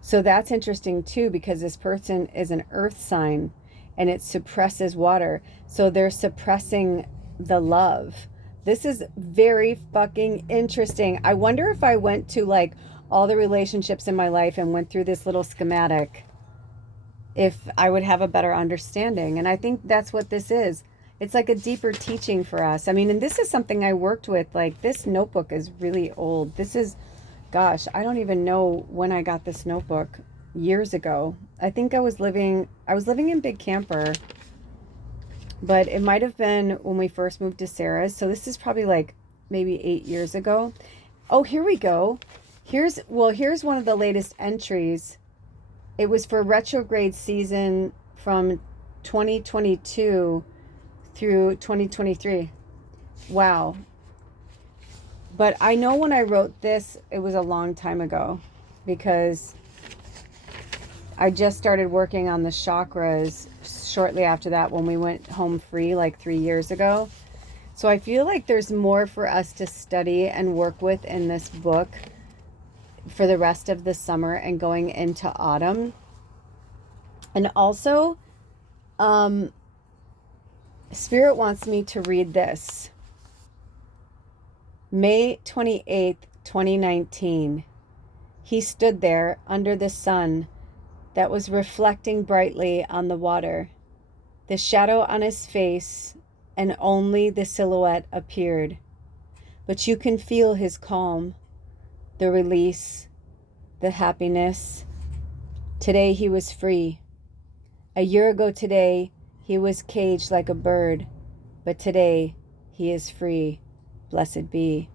So that's interesting too, because this person is an earth sign and it suppresses water. So they're suppressing the love. This is very fucking interesting. I wonder if I went to all the relationships in my life and went through this little schematic, if I would have a better understanding. And I think that's what this is. It's like a deeper teaching for us. I mean, and this is something I worked with. This notebook is really old. This is, gosh, I don't even know when I got this notebook, years ago. I think I was living in Big Camper, but it might have been when we first moved to Sarah's. So this is probably maybe 8 years ago. Oh, here we go. Here's one of the latest entries. It was for retrograde season from 2022 through 2023. Wow. But I know when I wrote this, it was a long time ago, because I just started working on the chakras shortly after that, when we went home free 3 years ago. So I feel like there's more for us to study and work with in this book for the rest of the summer and going into autumn. And also, Spirit wants me to read this. May 28th, 2019. He stood there under the sun that was reflecting brightly on the water. The shadow on his face, and only the silhouette appeared. But you can feel his calm, the release, the happiness. Today he was free. A year ago today, he was caged like a bird, but today He is free. Blessed be.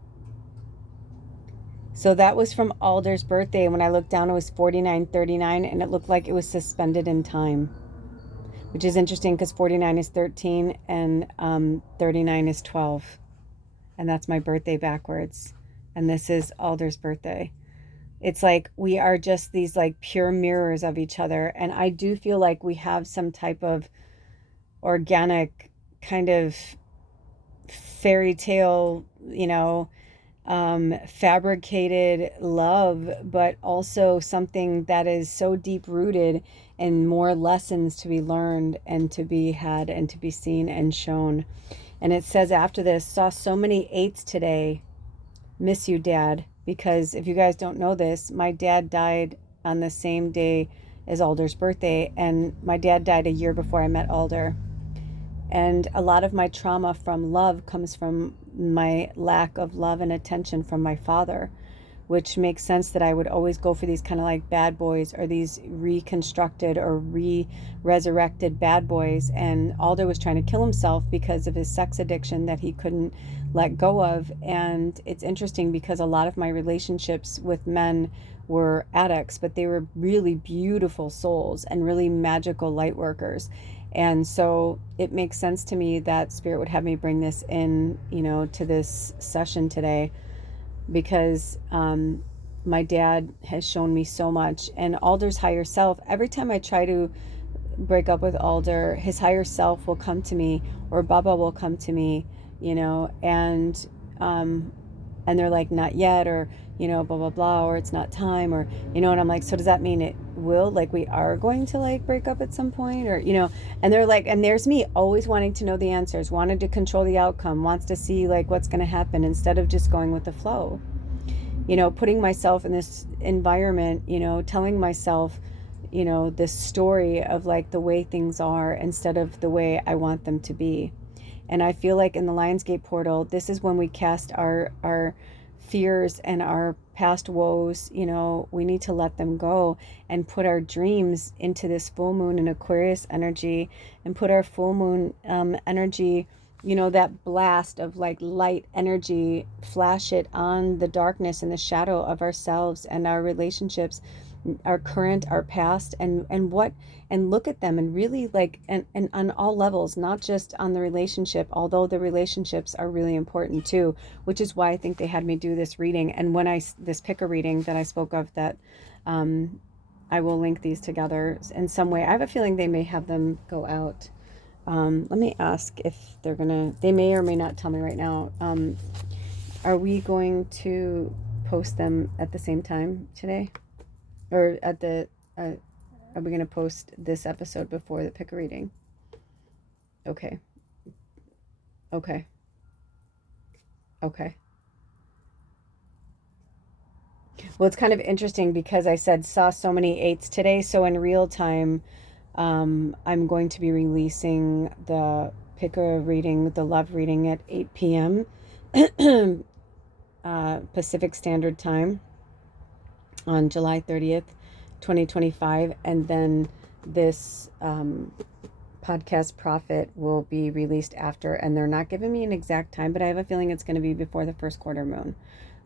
So that was from Alder's birthday. And when I looked down, it was 4939, and it looked like it was suspended in time, which is interesting because 49 is 13 and 39 is 12. And that's my birthday backwards. And this is Alder's birthday. It's like we are just these like pure mirrors of each other. And I do feel like we have some type of organic kind of fairy tale, fabricated love, but also something that is so deep rooted and more lessons to be learned and to be had and to be seen and shown. And it says after this, saw so many eights today. Miss you, Dad. Because if you guys don't know this, my dad died on the same day as Alder's birthday. And my dad died a year before I met Alder. And a lot of my trauma from love comes from my lack of love and attention from my father, which makes sense that I would always go for these kind of like bad boys or these reconstructed or resurrected bad boys. And Alder was trying to kill himself because of his sex addiction that he couldn't let go of. And it's interesting because a lot of my relationships with men were addicts, but they were really beautiful souls and really magical light workers. And so it makes sense to me that Spirit would have me bring this in, to this session today, because my dad has shown me so much. And Alder's higher self, every time I try to break up with Alder, his higher self will come to me, or Baba will come to me, and they're like, not yet, or blah blah blah, or it's not time, or and I'm like, so does that mean it will, like, we are going to like break up at some point, or and they're like, and there's me always wanting to know the answers, wanted to control the outcome, wants to see like what's going to happen instead of just going with the flow, putting myself in this environment, telling myself this story of like the way things are instead of the way I want them to be. And I feel like in the Lionsgate portal, this is when we cast our fears and our past woes. We need to let them go and put our dreams into this full moon in Aquarius energy, and put our full moon energy, that blast of like light energy, flash it on the darkness and the shadow of ourselves and our relationships, our current, our past, and look at them and really like, and on all levels, not just on the relationship, although the relationships are really important too, which is why I think they had me do this reading. And when this picker reading that I spoke of, that I will link these together in some way. I have a feeling they may have them go out. Let me ask if they may or may not tell me right now. Are we going to post them at the same time today? Or are we going to post this episode before the picker reading? Okay. Well, it's kind of interesting because I said saw so many eights today. So in real time, I'm going to be releasing the picker reading, the love reading at 8 p.m. Pacific Standard Time on July 30th, 2025. And then this podcast Prophet will be released after, and they're not giving me an exact time, but I have a feeling it's going to be before the first quarter moon,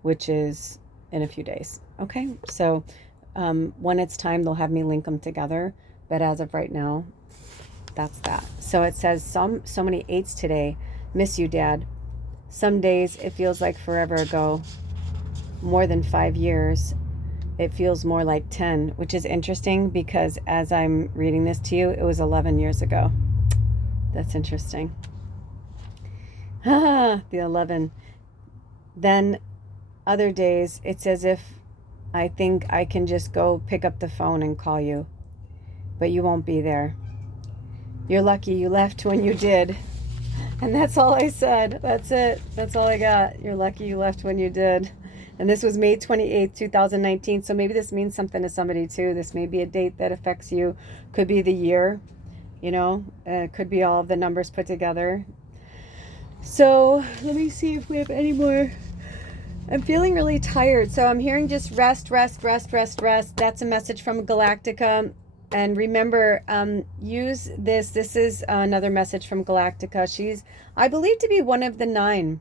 which is in a few days. Okay, so when it's time, they'll have me link them together, but as of right now, that's that. So it says so many eights today. Miss you, Dad. Some days it feels like forever ago, more than 5 years. It feels more like 10, which is interesting because as I'm reading this to you, it was 11 years ago. That's interesting. The 11. Then other days, it's as if I think I can just go pick up the phone and call you, but you won't be there. You're lucky you left when you did. And that's all I said. That's it. That's all I got. You're lucky you left when you did. And this was May 28th, 2019. So maybe this means something to somebody too. This may be a date that affects you. Could be the year, could be all of the numbers put together. So let me see if we have any more. I'm feeling really tired. So I'm hearing just rest. That's a message from Galactica. And remember, use this. This is another message from Galactica. She's, I believe, to be one of the 9.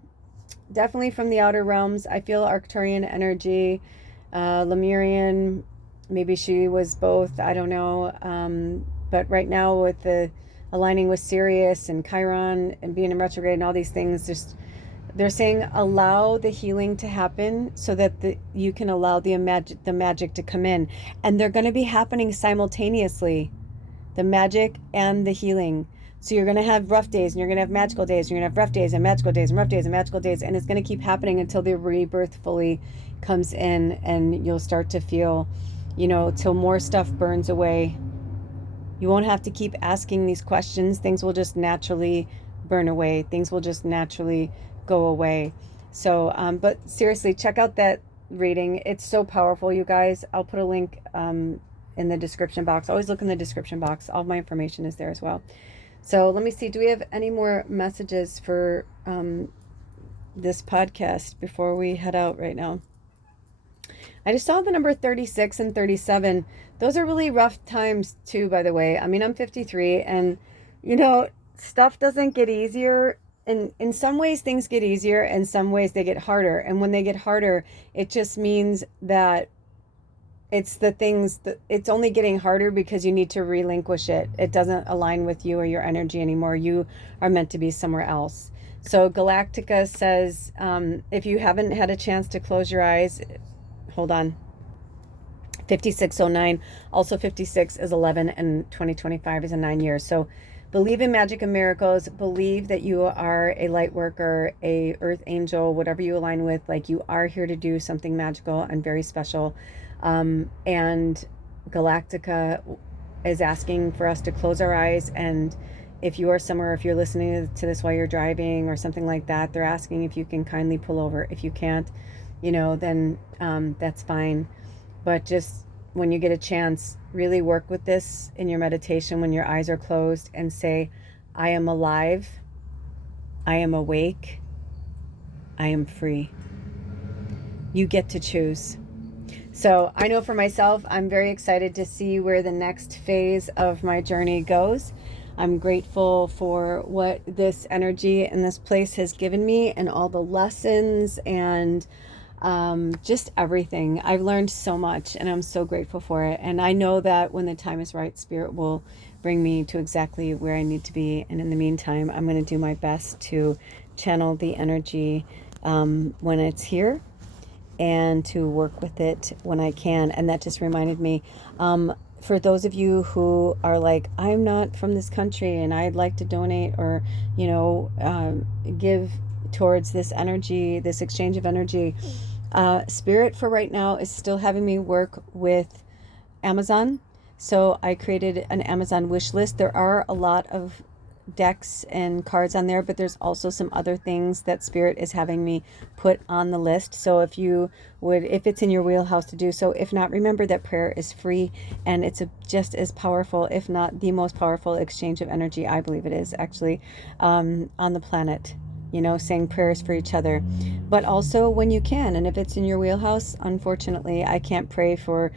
Definitely from the outer realms. I feel Arcturian energy, Lemurian. Maybe she was both. I don't know. But right now, with the aligning with Sirius and Chiron and being in retrograde and all these things, just they're saying allow the healing to happen so that you can allow the magic to come in, and they're going to be happening simultaneously, the magic and the healing. So you're going to have rough days, and you're going to have magical days, and you're going to have rough days and magical days and rough days and magical days, and it's going to keep happening until the rebirth fully comes in, and you'll start to feel, till more stuff burns away. You won't have to keep asking these questions. Things will just naturally burn away. Things will just naturally go away. So, but seriously, check out that reading. It's so powerful, you guys. I'll put a link in the description box. Always look in the description box. All my information is there as well. So let me see. Do we have any more messages for this podcast before we head out right now? I just saw the number 36 and 37. Those are really rough times too, by the way. I mean, I'm 53, and stuff doesn't get easier. And in some ways things get easier, and some ways they get harder. And when they get harder, it just means that it's it's only getting harder because you need to relinquish it. It doesn't align with you or your energy anymore. You are meant to be somewhere else. So Galactica says, if you haven't had a chance to close your eyes, hold on. 5609, also 56 is 11, and 2025 is a 9 years. So believe in magic and miracles. Believe that you are a light worker, a earth angel, whatever you align with. Like, you are here to do something magical and very special. And Galactica is asking for us to close our eyes. And if you are somewhere, if you're listening to this while you're driving or something like that, they're asking if you can kindly pull over. If you can't, then that's fine. But just when you get a chance, really work with this in your meditation when your eyes are closed, and say, I am alive, I am awake, I am free. You get to choose. So I know for myself, I'm very excited to see where the next phase of my journey goes. I'm grateful for what this energy and this place has given me, and all the lessons and just everything. I've learned so much, and I'm so grateful for it. And I know that when the time is right, Spirit will bring me to exactly where I need to be. And in the meantime, I'm going to do my best to channel the energy when it's here, and to work with it when I can. And that just reminded me, for those of you who are like, I'm not from this country and I'd like to donate or, give towards this energy, this exchange of energy, Spirit for right now is still having me work with Amazon. So I created an Amazon wish list. There are a lot of decks and cards on there, but there's also some other things that Spirit is having me put on the list. So if it's in your wheelhouse to do so. If not, remember that prayer is free, and it's just as powerful, if not the most powerful exchange of energy, I believe it is actually, on the planet. Saying prayers for each other, but also when you can. And if it's in your wheelhouse, unfortunately, I can't pray for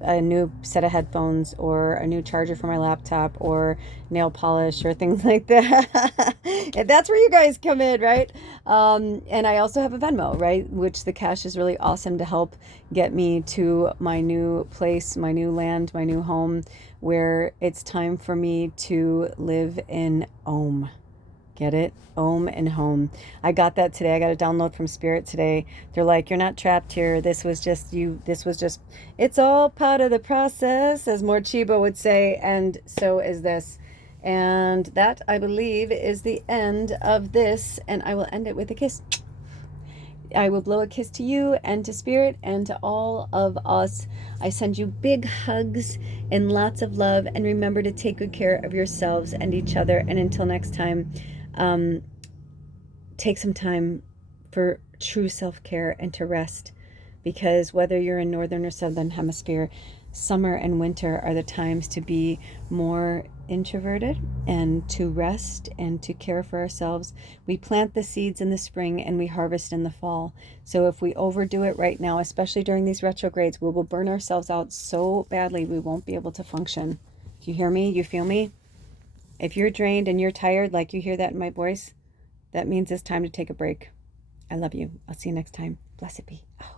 a new set of headphones or a new charger for my laptop or nail polish or things like that. And that's where you guys come in, right? And I also have a Venmo, right? Which the cash is really awesome to help get me to my new place, my new land, my new home, where it's time for me to live in Om. Get it? Om and home. I got that today. I got a download from Spirit today. They're like, you're not trapped here. This was just, it's all part of the process, as more Chiba would say. And so is this. And that, I believe, is the end of this. And I will end it with a kiss. I will blow a kiss to you and to Spirit and to all of us. I send you big hugs and lots of love. And remember to take good care of yourselves and each other. And until next time, take some time for true self-care and to rest, because whether you're in northern or southern hemisphere, summer and winter are the times to be more introverted and to rest and to care for ourselves. We plant the seeds in the spring and we harvest in the fall. So if we overdo it right now, especially during these retrogrades, we will burn ourselves out so badly we won't be able to function. Do you hear me? You feel me? If you're drained and you're tired, like you hear that in my voice, that means it's time to take a break. I love you. I'll see you next time. Blessed be. Oh.